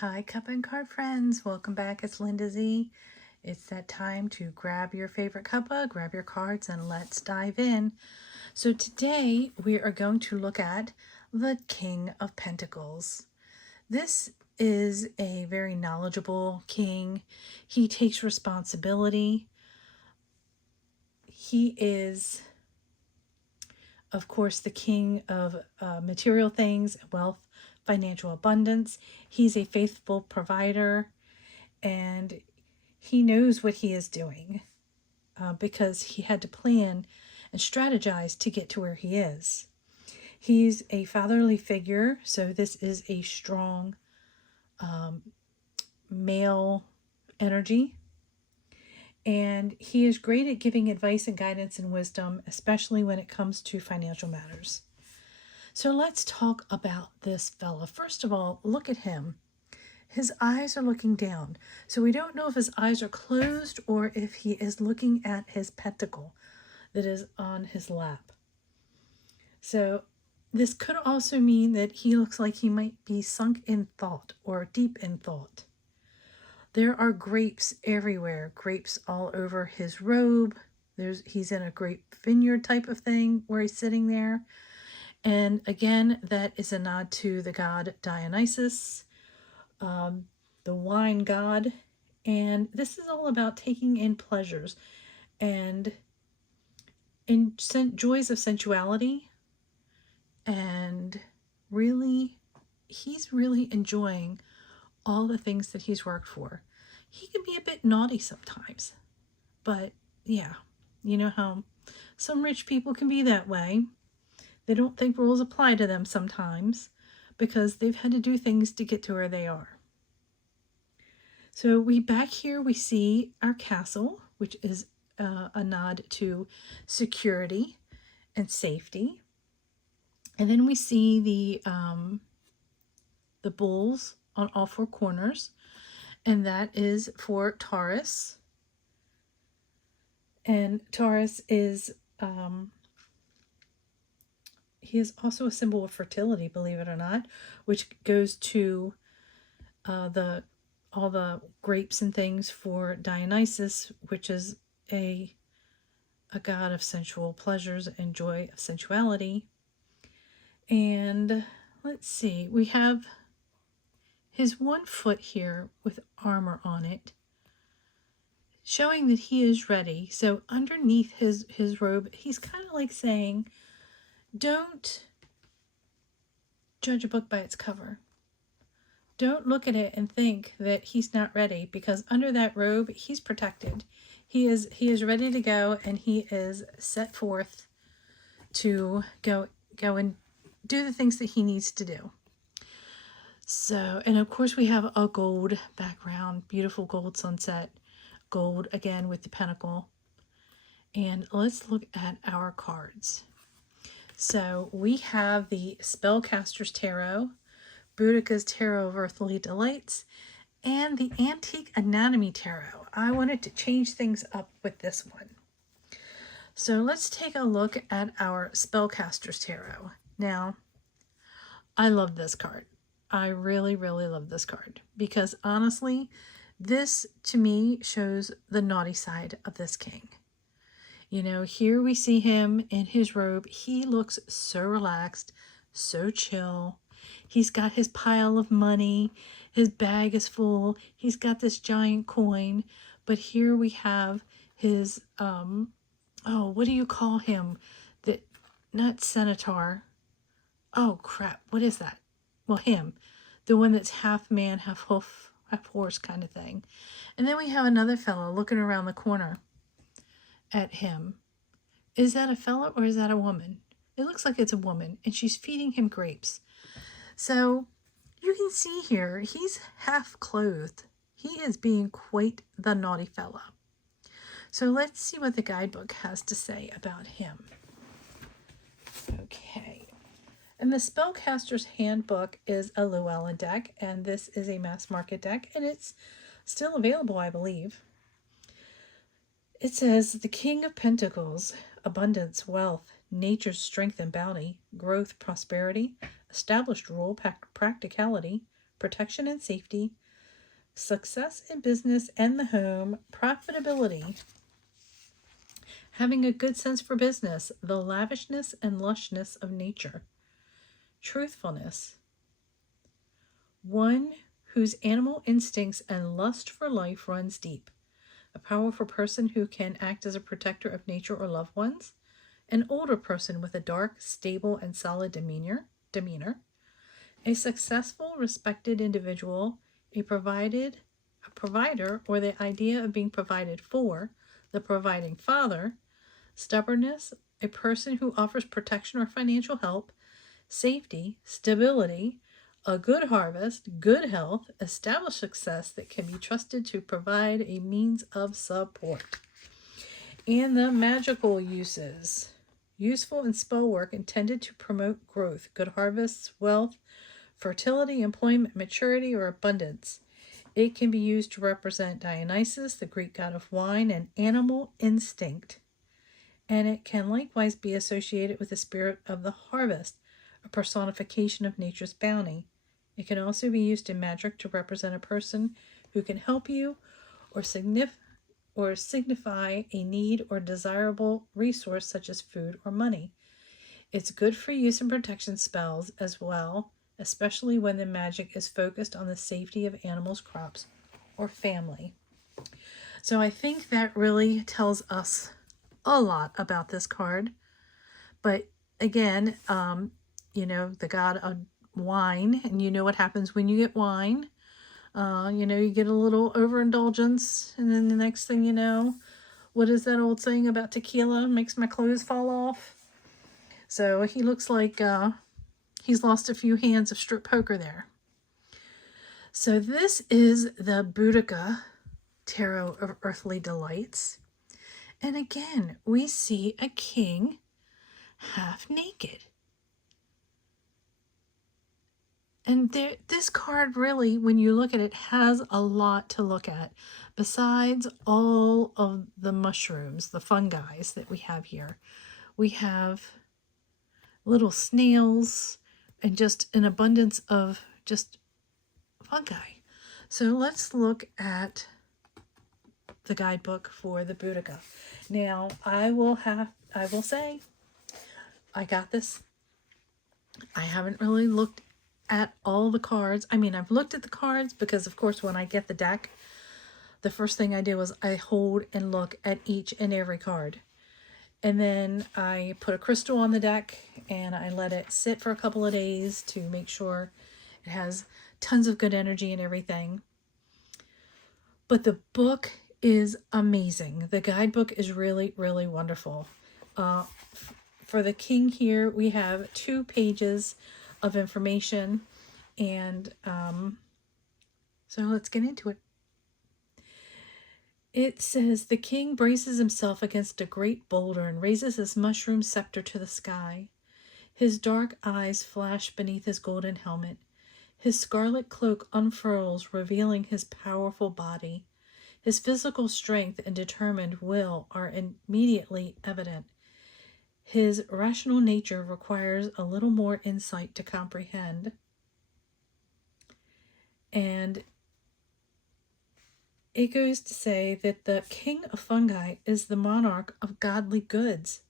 Hi, Cup and Card friends. Welcome back. It's Linda Z. It's that time to grab your favorite cuppa, grab your cards, and let's dive in. So today we are going to look at the King of Pentacles. This is a very knowledgeable king. He takes responsibility. He is, of course, the king of material things, wealth, financial abundance. He's a faithful provider, and he knows what he is doing because he had to plan and strategize to get to where he is. He's a fatherly figure, so this is a strong male energy. And he is great at giving advice and guidance and wisdom, especially when it comes to financial matters. So let's talk about this fella. First of all, look at him. His eyes are looking down. So we don't know if his eyes are closed or if he is looking at his pentacle that is on his lap. So this could also mean that he looks like he might be sunk in thought or deep in thought. There are grapes everywhere, grapes all over his robe. He's in a grape vineyard type of thing where he's sitting there. And again, that is a nod to the god Dionysus, the wine god. And this is all about taking in pleasures and in joys of sensuality. And really, he's really enjoying all the things that he's worked for. He can be a bit naughty sometimes, but yeah, you know how some rich people can be that way. They don't think rules apply to them sometimes because they've had to do things to get to where they are. So back here we see our castle, which is a nod to security and safety. And then we see the bulls on all four corners, and that is for Taurus. And Taurus is he is also a symbol of fertility, believe it or not, which goes to all the grapes and things for Dionysus, which is a god of sensual pleasures and joy of sensuality. And let's see, we have his one foot here with armor on it, showing that he is ready. So underneath his robe, he's kind of like saying, don't judge a book by its cover. Don't look at it and think that he's not ready, because under that robe, he's protected. He is ready to go, and he is set forth to go and do the things that he needs to do. So, and of course we have a gold background, beautiful gold sunset, gold again with the pentacle. And let's look at our cards. So we have the Spellcaster's Tarot, Boadicea's Tarot of Earthly Delights, and the Antique Anatomy Tarot. I wanted to change things up with this one. So let's take a look at our Spellcaster's Tarot. Now, I love this card. I really, really love this card because honestly, this to me shows the naughty side of this king. You know, here we see him in his robe. He looks so relaxed, so chill. He's got his pile of money. His bag is full. He's got this giant coin. But here we have his, what do you call him? Not centaur. Oh, crap. What is that? Well, him. The one that's half man, half hoof, half horse kind of thing. And then we have another fellow looking around the corner at him. Is that a fella or is that a woman? It looks like it's a woman, and she's feeding him grapes. So you can see here, he's half clothed. He is being quite the naughty fella. So let's see what the guidebook has to say about him. Okay. And the Spellcaster's Handbook is a Llewellyn deck, and this is a mass market deck, and it's still available, I believe. It says, the King of Pentacles, abundance, wealth, nature's strength and bounty, growth, prosperity, established rule, practicality, protection and safety, success in business and the home, profitability, having a good sense for business, the lavishness and lushness of nature, truthfulness, one whose animal instincts and lust for life runs deep, a powerful person who can act as a protector of nature or loved ones, an older person with a dark, stable, and solid demeanor, a successful, respected individual, a provider, or the idea of being provided for, the providing father, stubbornness, a person who offers protection or financial help, safety, stability, a good harvest, good health, established success that can be trusted to provide a means of support. And the magical uses. Useful in spell work intended to promote growth, good harvests, wealth, fertility, employment, maturity, or abundance. It can be used to represent Dionysus, the Greek god of wine, and animal instinct. And it can likewise be associated with the spirit of the harvest, a personification of nature's bounty. It can also be used in magic to represent a person who can help you or signify a need or desirable resource such as food or money. It's good for use in protection spells as well, especially when the magic is focused on the safety of animals, crops, or family. So I think that really tells us a lot about this card. But again, the god of wine, and you know what happens when you get wine. You get a little overindulgence, and then the next thing you know, what is that old saying about tequila? Makes my clothes fall off. So he looks like he's lost a few hands of strip poker there. So this is the Boadicea Tarot of Earthly Delights. And again, we see a king half naked. And this card really, when you look at it, has a lot to look at. Besides all of the mushrooms, the fungi that we have here. We have little snails and just an abundance of just fungi. So let's look at the guidebook for the Boadicea. Now, I will say, I got this. I haven't really looked at all the cards. I mean, I've looked at the cards because, of course, when I get the deck, the first thing I do is I hold and look at each and every card. And then I put a crystal on the deck and I let it sit for a couple of days to make sure it has tons of good energy and everything. But the book is amazing. The guidebook is really, really wonderful. For the king here, we have 2 pages of information, and so let's get into it. It says, the king braces himself against a great boulder and raises his mushroom scepter to the sky. His dark eyes flash beneath his golden helmet. His scarlet cloak unfurls, revealing his powerful body. His physical strength and determined will are immediately evident. His rational nature requires a little more insight to comprehend. And it goes to say that the king of fungi is the monarch of godly goods.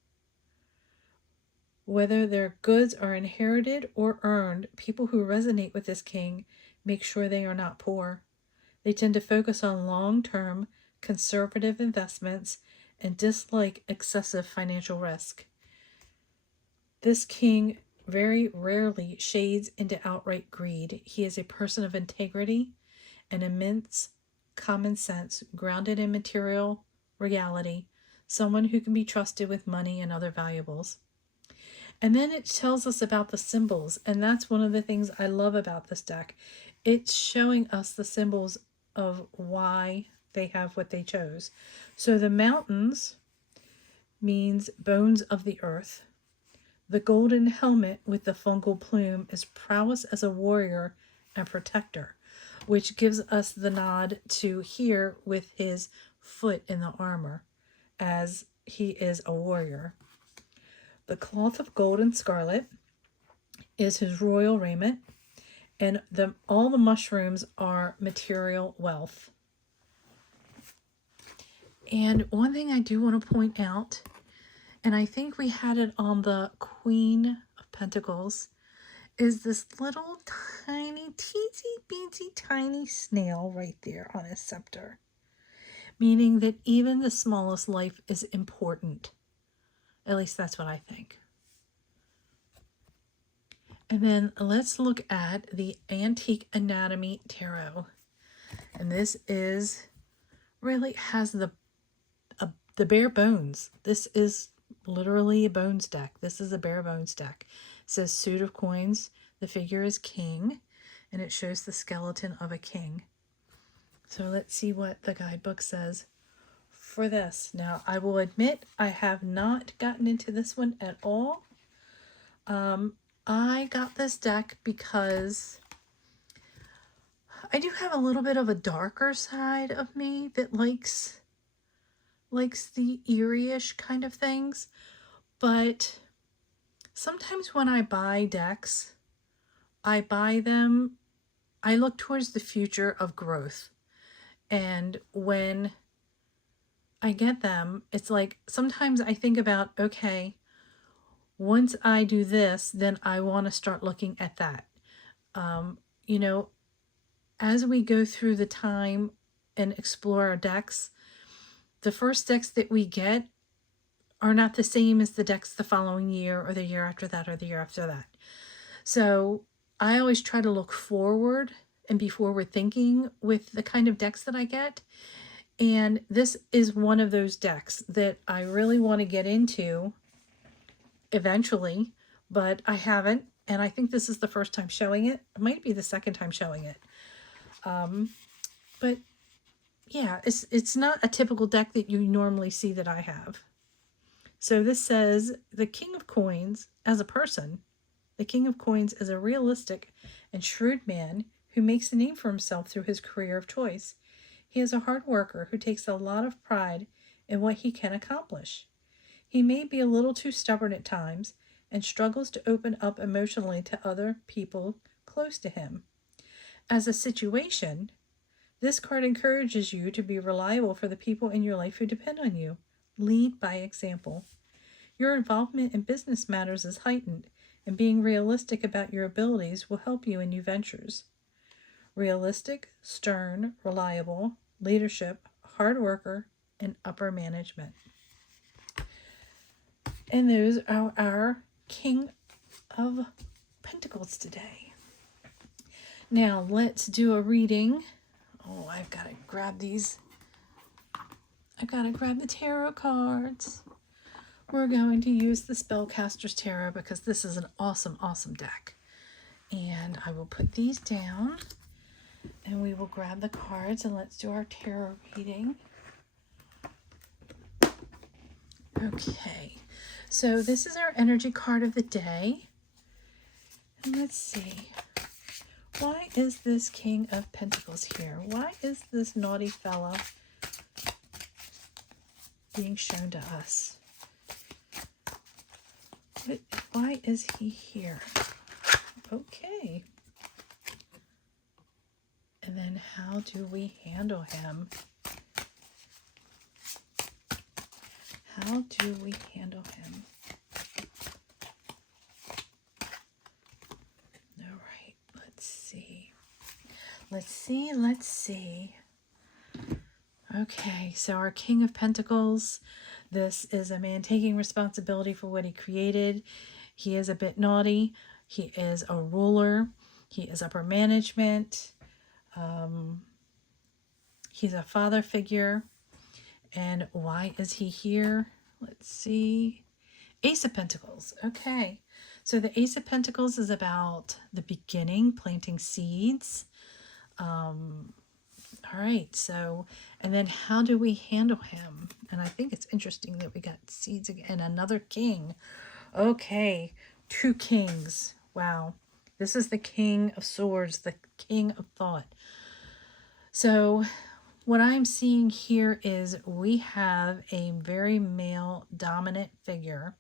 Whether their goods are inherited or earned, people who resonate with this king make sure they are not poor. They tend to focus on long-term, conservative investments and dislike excessive financial risk. This king very rarely shades into outright greed. He is a person of integrity and immense common sense, grounded in material reality, someone who can be trusted with money and other valuables. And then it tells us about the symbols, and that's one of the things I love about this deck. It's showing us the symbols of why they have what they chose. So the mountains means bones of the earth. The golden helmet with the fungal plume is prowess as a warrior and protector, which gives us the nod to here with his foot in the armor, as he is a warrior. The cloth of gold and scarlet is his royal raiment, And all the mushrooms are material wealth. And one thing I do want to point out, and I think we had it on the Queen of Pentacles, is this little tiny, teensy, beensy, tiny snail right there on his scepter. Meaning that even the smallest life is important. At least that's what I think. And then let's look at the Antique Anatomy Tarot. And this is really has the bare bones. This is literally a bones deck. This is a bare bones deck. It says suit of coins. The figure is king, and it shows the skeleton of a king. So let's see what the guidebook says for this. Now, I will admit I have not gotten into this one at all. I got this deck because I do have a little bit of a darker side of me that likes the eerie-ish kind of things. But sometimes when I buy decks, I buy them, I look towards the future of growth. And when I get them, it's like sometimes I think about, okay, once I do this, then I want to start looking at that. You know, as we go through the time and explore our decks, the first decks that we get are not the same as the decks the following year or the year after that or the year after that. So I always try to look forward and be forward thinking with the kind of decks that I get. And this is one of those decks that I really want to get into eventually, but I haven't. And I think this is the first time showing it. It might be the second time showing it. But yeah, it's not a typical deck that you normally see that I have. So this says, the King of Coins, as a person, the King of Coins is a realistic and shrewd man who makes a name for himself through his career of choice. He is a hard worker who takes a lot of pride in what he can accomplish. He may be a little too stubborn at times and struggles to open up emotionally to other people close to him. As a situation, this card encourages you to be reliable for the people in your life who depend on you. Lead by example. Your involvement in business matters is heightened, and being realistic about your abilities will help you in new ventures. Realistic, stern, reliable, leadership, hard worker, and upper management. And those are our King of Pentacles today. Now let's do a reading. Oh, I've got to grab these. I've got to grab the tarot cards. We're going to use the Spellcaster's Tarot because this is an awesome, awesome deck. And I will put these down and we will grab the cards and let's do our tarot reading. Okay, so this is our energy card of the day. And let's see. Why is this King of Pentacles here? Why is this naughty fella being shown to us? Why is he here? Okay. And then how do we handle him? How do we handle him? All right, let's see. Let's see. Okay, so our King of Pentacles, this is a man taking responsibility for what he created. He is a bit naughty. He is a ruler. He is upper management. He's a father figure. And why is he here? Let's see. Ace of Pentacles. Okay, so the Ace of Pentacles is about the beginning, planting seeds. All right, so, and then how do we handle him? And I think it's interesting that we got seeds again and another king. Okay, two kings. Wow. This is the King of Swords, the King of Thought. So what I'm seeing here is we have a very male dominant figure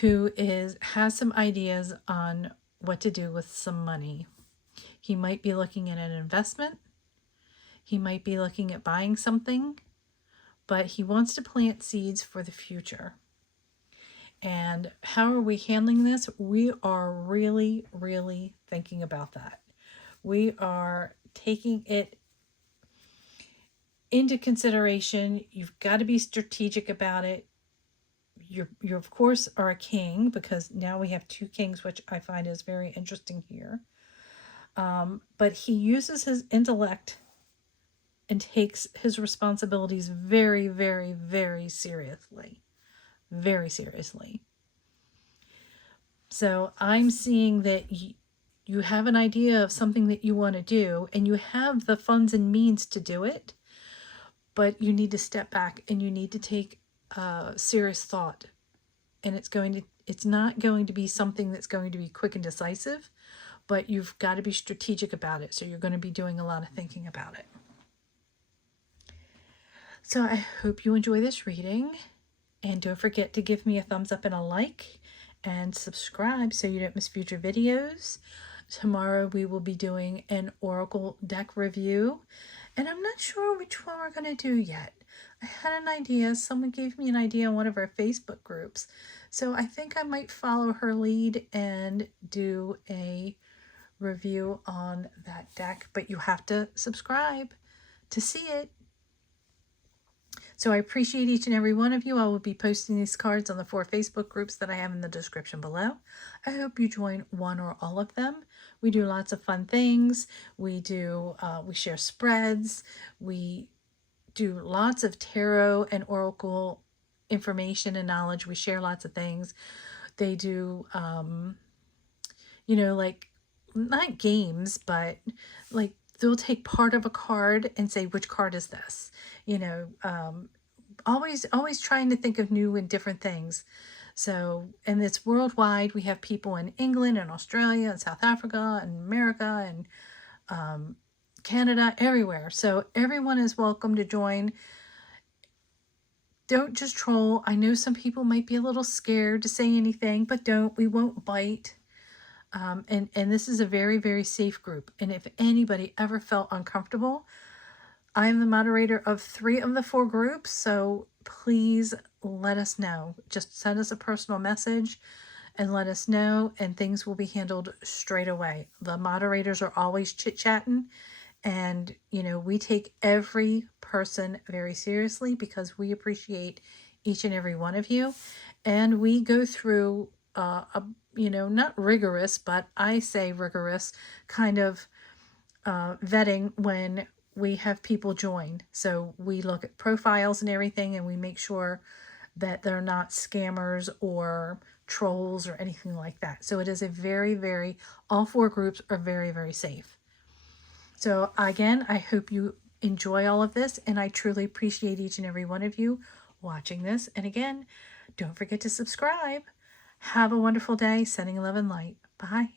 who has some ideas on what to do with some money. He might be looking at an investment. He might be looking at buying something, but he wants to plant seeds for the future. And how are we handling this? We are really, really thinking about that. We are taking it into consideration. You've got to be strategic about it. You of course are a king, because now we have two kings, which I find is very interesting here. But he uses his intellect and takes his responsibilities very, very, very seriously. Very seriously. So I'm seeing that you have an idea of something that you want to do, and you have the funds and means to do it, but you need to step back and you need to take serious thought. And it's not going to be something that's going to be quick and decisive, but you've got to be strategic about it. So you're going to be doing a lot of thinking about it. So I hope you enjoy this reading, and don't forget to give me a thumbs up and a like, and subscribe so you don't miss future videos. Tomorrow we will be doing an oracle deck review, and I'm not sure which one we're going to do yet. I had an idea. Someone gave me an idea on one of our Facebook groups, so I think I might follow her lead and do a review on that deck, but you have to subscribe to see it. So I appreciate each and every one of you. I will be posting these cards on the 4 Facebook groups that I have in the description below. I hope you join one or all of them. We do lots of fun things. We share spreads. We do lots of tarot and oracle information and knowledge. We share lots of things. They do, like, not games, but like, they'll take part of a card and say, which card is this? Always trying to think of new and different things. So, and it's worldwide. We have people in England and Australia and South Africa and America and Canada, everywhere. So everyone is welcome to join. Don't just troll. I know some people might be a little scared to say anything, but don't. We won't bite. And this is a very, very safe group. And if anybody ever felt uncomfortable, I am the moderator of 3 of the 4 groups. So please let us know. Just send us a personal message and let us know, and things will be handled straight away. The moderators are always chit-chatting, and we take every person very seriously because we appreciate each and every one of you. And we go through not rigorous, but I say rigorous kind of vetting when we have people join. So we look at profiles and everything, and we make sure that they're not scammers or trolls or anything like that. So it is a very, very, all 4 groups are very, very safe. So again, I hope you enjoy all of this, and I truly appreciate each and every one of you watching this. And again, don't forget to subscribe. Have a wonderful day. Sending love and light. Bye.